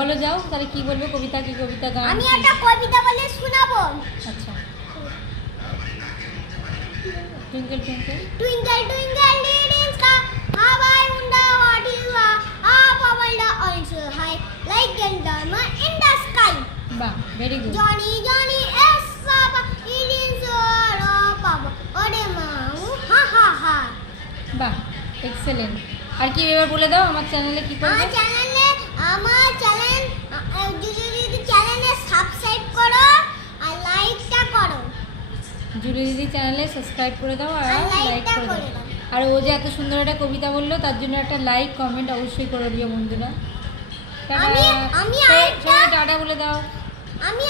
বলো যাও তাহলে কি বলবে কবিতা কি কবিতা গান আমি একটা কবিতা বলে শোনাবো। আচ্ছা twinkle twinkle Twinkle twinkle little star, how I wonder what you are. Up above the ocean high, like a diamond in the sky. বাহ very good Johnny Johnny yes Papa, it is all oh Papa. Ode mau ha ha ha. বাহ excellent আর কি এবার বলে দাও আমার চ্যানেলে কি করবে আমার চ্যানেল যদি চ্যানেলে সাবস্ক্রাইব করো আর লাইকটা করো। জুলি দিদি চ্যানেলে সাবস্ক্রাইব করে দাও আর লাইক লাইকটা করে করে দাও দাও। আর ও যে এত সুন্দর একটা কবিতা বললো তার জন্য একটা লাইক কমেন্ট অবশ্যই করে দিও বন্ধুরা। আমি টাটা বলে দাও। আমি